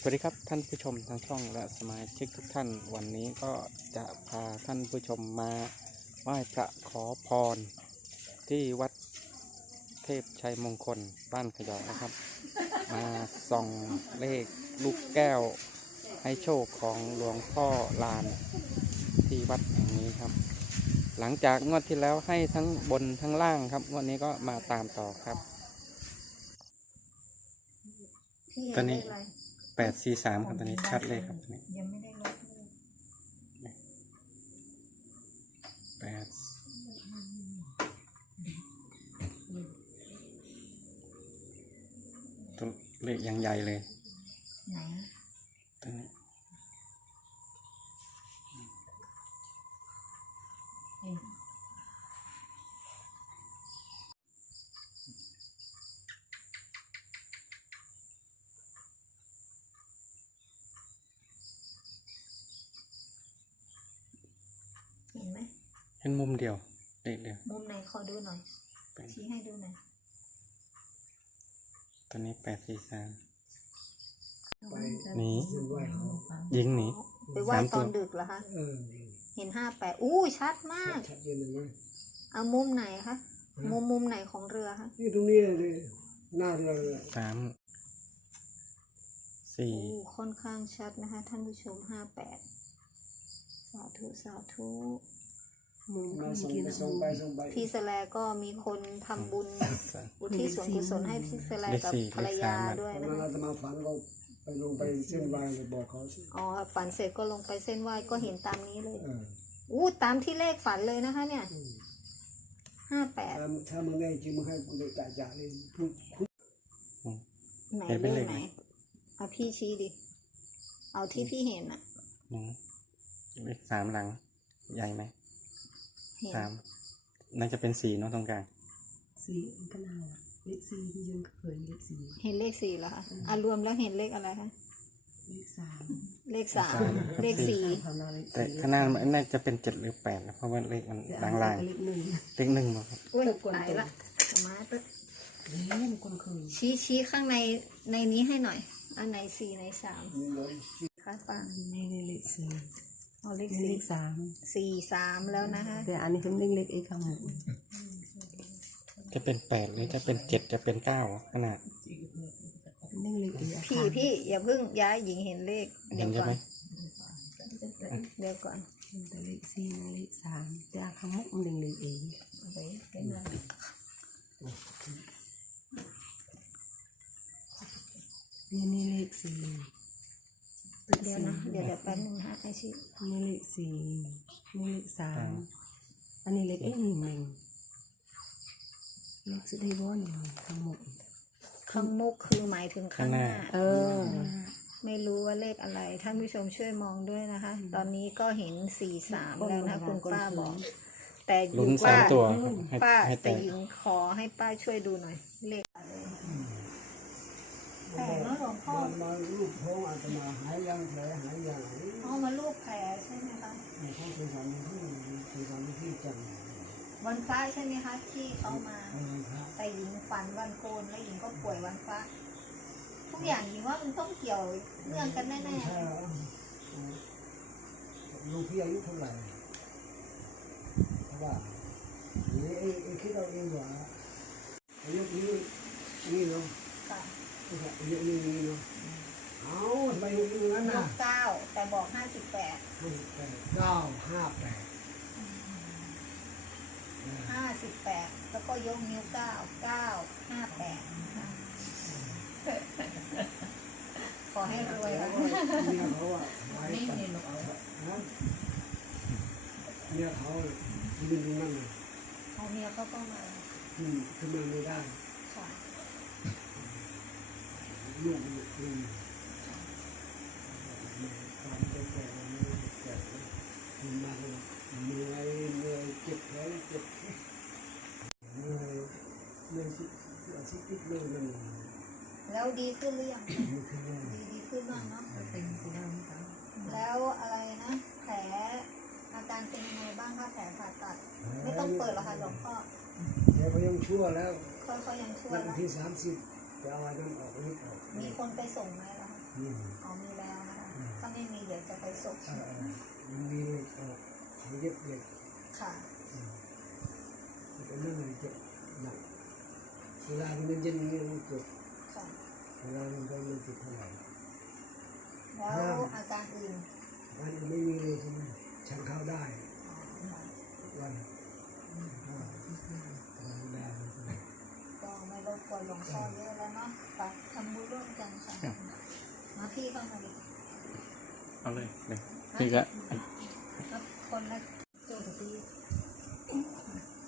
สวัสดีครับท่านผู้ชมทางช่องและสมาชิกทุกท่าน วันนี้ก็จะพาท่านผู้ชมมาไหว้พระขอพร ที่วัดเทพชัยมงคลบ้านขยอนะครับ มาส่องเลขลูกแก้วให้โชคของหลวงพ่อลานที่วัดแห่งนี้ครับ หลังจากงวดที่แล้วให้ทั้งบนทั้งล่างครับงวดนี้ก็มาตามต่อครับตอนนี้ เห็เลขอะไรแปดสี่สามครับตอนนี้ชัดเลยครับตอนนี้ยังไม่ได้ลบเลยแปดตัวเลขยังใหญ่เลย ไหน ตัวนี้ เห็นเห็นไหม เห็นมุมเดียวเลขเดียวมุมไหนขอดูหน่อยเป็นชี้ให้ดูหน่อยตัวนี้แปดสี่สามไปหนีขึ้นไหวเขายิงหนีไปไหว้สามตตัอวนดึกเหรอคะเออเห็นห้าแปดอู้ชัดมากชัดเจนเลยนะเอามุมไหนคะมุมมุมไหนของเรือคะนี่ตรงนี้เลยหน้าเรือเลยสามสี่โอ้ค่อนข้างชัดนะคะ ท่านผู้ชมห้าแปดสาธุสาธุ มาส่งไปส่งไปส่งไปพี่แสแลก็มีคนทำบุญอุทิศส่วนกุศลให้พี่แสแลกับภรรยาด้วยตอนนะนั้นคะอาตมาฝันเราไปลงไปเส้นไหวเลยบอกเขาสิอ๋อฝันเสร็จก็ลงไปเส้นไหว้ก็เห็นตามนี้เลยเอออู้ตามที่เลขฝันเลยนะคะ เนี่ยอืมห้าแปดถ้าถ้ามึงได้จริงมึงให้กูเลยจ่าจ่าเลยพูดพูดไหนเห็นเป็นเลเลขขไหไหนน เอาพี่ชี้ดิ เอาที่พี่เห็นอะหนึ่งเลขสามหลัง ใหญ่ไหมเห็น สามน่าจะเป็นสี่เนาะตรงกลางสีมันก็น่าเลขสี่ที่ยังเคยเลขสี่เห็นเลขสี่เหรอคะอะรวมแล้วเห็นเลขอะไรคะเลขสามเลขสามเลขสี่ทำหน้าเลขแต่สี่ข้างหน้ามันน่าจะเป็นเจ็ดหรือแปดนะเพราะว่าเลขมันแต่ลาอังนลางนี้ก็เลขหนึ่งๆเลขหนึ่งมาครับอุ้ยตายละมาตึ๊ดเล่นคนเคยชี้ชี้ข้างในในนี้ให้หน่อย อันไหนสี่ไหนสามนี่เลยคะป้านี่เลขสี่ เอาเลขนี่เลสี่ขสามสี่สามแล้วนะคะแต่อันนี้เป็นเลขเลขเอกข้างหมดจะเป็นแปดหรือจะเป็นเจ็ดจะเป็นเก้าขนาดเป็นเลขเลขเอกพี่พี่อย่าเพิ่งย้ายหญิงเห็นเลขเห็เดี๋ยนวใช่ก่อไหมนเดี๋ยวก่อนแต่เลขสี่เลขสามแต่ข้างมุกมันเป็นเลขเอกเอาไปเป็นอะไรนี่นี่เลขสี่เดี๋ยวนะเดี๋ยวเดี๋ยวแป๊บนึงนะไอชินี่เลขสี่นี่เลขสามอันนี้เลขเอกหนึ่งหนึ่งเลขสุดท้ายบอนข้างหมดข้างมุกคือหมายถึงข้างหน้า เออ ไม่รู้ว่าเลขอะไร ท่านผู้ชมช่วยมองด้วยนะคะ ตอนนี้ก็เห็นสี่สามแล้วนะคุณป้าบอก แต่หญิลุ้นงสาป้ามตัวครับให้ป้าให้แตแต่กหญิงขอให้ป้าช่วยดูหน่อย เลขอะไรแต่เนาะหลวงพ่อมามาลูกท้องอาตมาหายยังแผล เขาเคยสอนที่เคยสอนที่จังวันพระใช่ไหมคะที่เขามาเออครับแต่หญิงฝันวันโกนแล้วหญิงก็ป่วยวันพระทุกอย่างหญิงว่ามันต้องเกี่ยวเนื่องกันแน่ใช่แล้วลูกพี่อายุเท่าไหร่เพราะว่าเอ้เอ้คิดเอาเองว่าอายุนี้นี่เนาะ ๆค่ะ อายุนี้นี่เนาะเอาทำไมอายุนั้น ย น่ะ กเก้าแต่บอกห้าสิบแปด เก้าห้าแปด ห้าสิบแปดแล้วก็ยกนิ้ว เก้าเก้าห้าแปดนะคะขอให้รวยค่ะเนี่ยเขาอะไว้ตัดนะเนี่ยเขายืนตรงนั้นน่ะเอาเมียเขาก็มาขึ้นขึ้นมาไม่ได้ค่ะลูกลูกลูกความแก่แก่ไม่แก่ขึ้นมาเหนื่อยเหนื่อยเจ็บแผลเจ็บเหนื่อยเหนื่อยสิ อาทิตย์ติดเลยมันแล้วดีขึ้นหรือยังมันคือเรื่องดีดีขึ้นบ้างเนาะ เป็นสีดำค่ะแล้วอะไรนะ แผลอาการเป็นยังไงบ้างคะแผลผ่าตัด ไม่ต้องเปิดหรอกค่ะหลวงพ่อแต่ก็ยังชั่วแล้วค่อยๆยังช่วยวันนะที่สามสิบจะเอาอันนั้นออกนิดออกมีคนไปส่งไหมล่ะคะฮนี่อ๋อมีแล้วนะคะ ถ้าไม่มีเดี๋ยวจะไปส่งเอ่อมันมีเหล็กออกมีเย็บเหล็กค่ะมันเป็นเรื่องอะไรเจ็บหนัก เวลามันเย็นๆนี่มันเกิดค่ะเวลามันร้อนมันติดเท่าไหร่แล้วอาการอื่นอันนี้ไม่มีเลยที่ฉันเข้าได้อ๋อค่ะทุกวันเข้าวันได้มันก็ก็ไม่รบกวนหลวงพ่อเยอะแล้วเนาะไปทำบุญร่วมกันค่ะมาพี่เข้ามาดิเอาเลยเลยพี่ก็แล้วคนละโจทย์ดี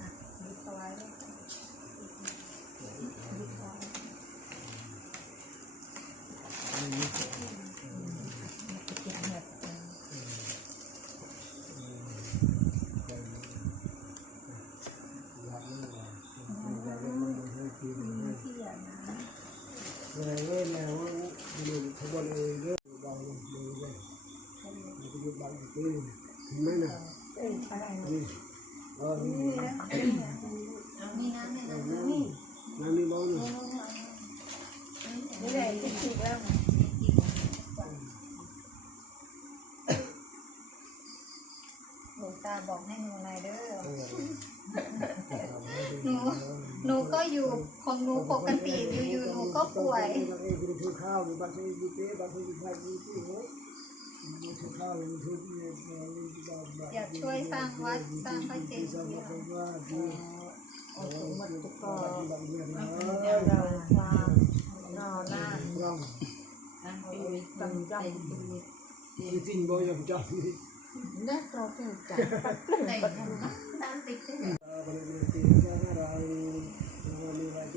อะหยิบเอาไว้เลยหยิบเอาไว้ ไม่มีเเก็บเห็ดเออ หลับไม่ไหวอยากจะมาดูให้กิน มีที่อะนะ อะไรเว้ยแล้วดูขบวนเองเยอะเบาลงดูเลยมันจะยุบเบาอีกทีเห็นไหมน่ะ เอ้ยอะไรนะนี่เออนี่มีน้ำไหมน้ำนี่น้ำนี่เบาหน่อยนี่แหละที่ถูกแล้วนะหลวงตาบอกให้หนูหน่อยเด้อเออหนูหนูก็อยู่ของหนูปกติอยู่ๆหนูก็ป่วย อบางทีกินเจ๊บางทีกินผักกินที่หัวมันทุกข้าวมันทุกเนี่ยอยากช่วยสร้างวัดสร้างพระเจดีสร้างย์วัดว่าดีโอ้โหมันตุกก็ก็บางเรื่องนะเราความนอนหน้าลองตั้งใจมีสิ่งบ่อยจังเลิกเราเป็นจับในตามติดเลย Bhagavati Janarai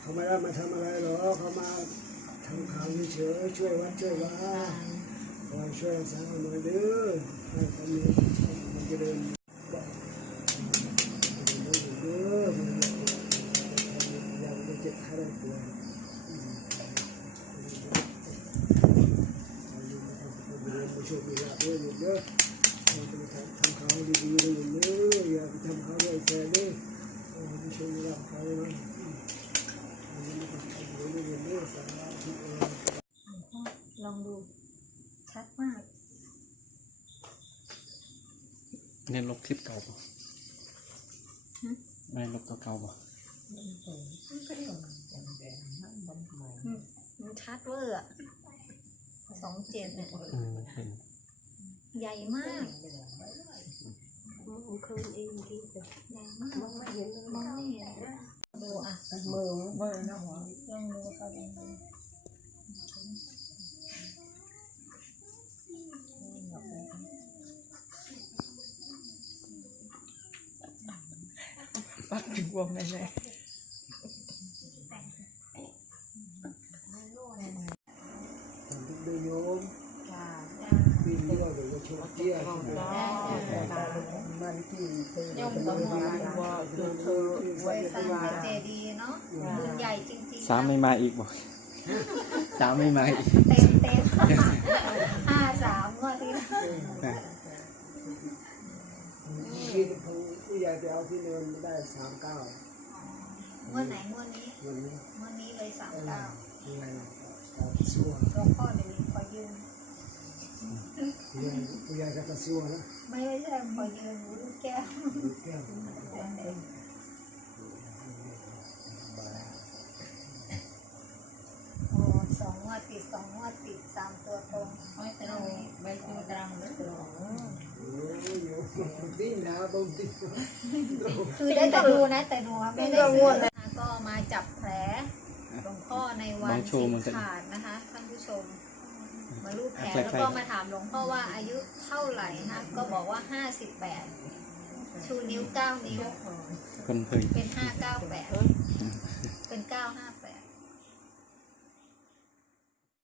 เขาไม่ได้มาทำอะไรหรอกเขามาทำข่าวเฉยๆช่วยวัดช่วยว่าขอยช่วยสร้างหน่อยเด้อให้เขามีมันจะเดินบอกเด้อยังไม่เจ็บไข้ได้ป่วยมาช่วยมีลาด้วยอยู่เด้อเราจะทำทำเขาดีๆเลยอยู่เด้ออย่าไปทำเขาด้วยแฟนเด้อมช่วยมีลาเขาเลยอยู่เด้อสาธุเออ ลองดู ชัดมาก เนี่ยลบคลิปเก่าป่ะไม่ลบตัวเก่าป่ะมันชัดเวอร์อะสองเจ็ดเนี่ยอืมเห็นใหญ่มากมันคืนเองที่จะใหญ่มาก มองไม่เห็นเลย มองไม่เห็นดูอะ มือมือนะหัว ลองดูเขาลองดู ปักอยู่ วงนั่นแหละทำทุกเนโยมจ้าปีนี้ก็เดี๋ยวจะชวนเที่ยวที่ไหนมันที่เธอยมกับหมว่าเธอช่วยสร้างเจดีย์เนาะบุญใหญ่จริงๆสามไม่มาอีกบ่สามไม่มาอีกเต็มเต็มห้าสามงวดที่แล้ว นะ ที่ผู้ใหญ่ไปเอา ที่เนินมาได้สามเก้างวดไหนงวดนี้วันนี้งวดนี้เลยสามเก้าผู้ใหญ่เอาสัวหลวงพ่อเดี๋ยวขอยืมผู้ใหญ่ผู้ใหญ่ก็จะสัวนะไม่ใช่ขอยืมลูกแก้วดูแก้วโอ้สองงวดติดสองงวดติดสามตัวตรงโอ้ยแต่เราใบตัวตรังเลยโอ้ยโยมดิ้นนะต้องดิ้น คือได้แต่ดูนะแต่ดูไม่ได้ซื้อนะคะก็มาจับแผลหลวงพ่อในวันสิงขาดนะคะท่านผู้ชม มาลูบแผลแล้วก็มาถามหลวงพ่อว่าอายุเท่าไหร่นะก็บอกว่าห้าสิบแปดชูนิ้วเก้านิ้วเป็นห้าเก้าแปดเป็นเก้าห้าแป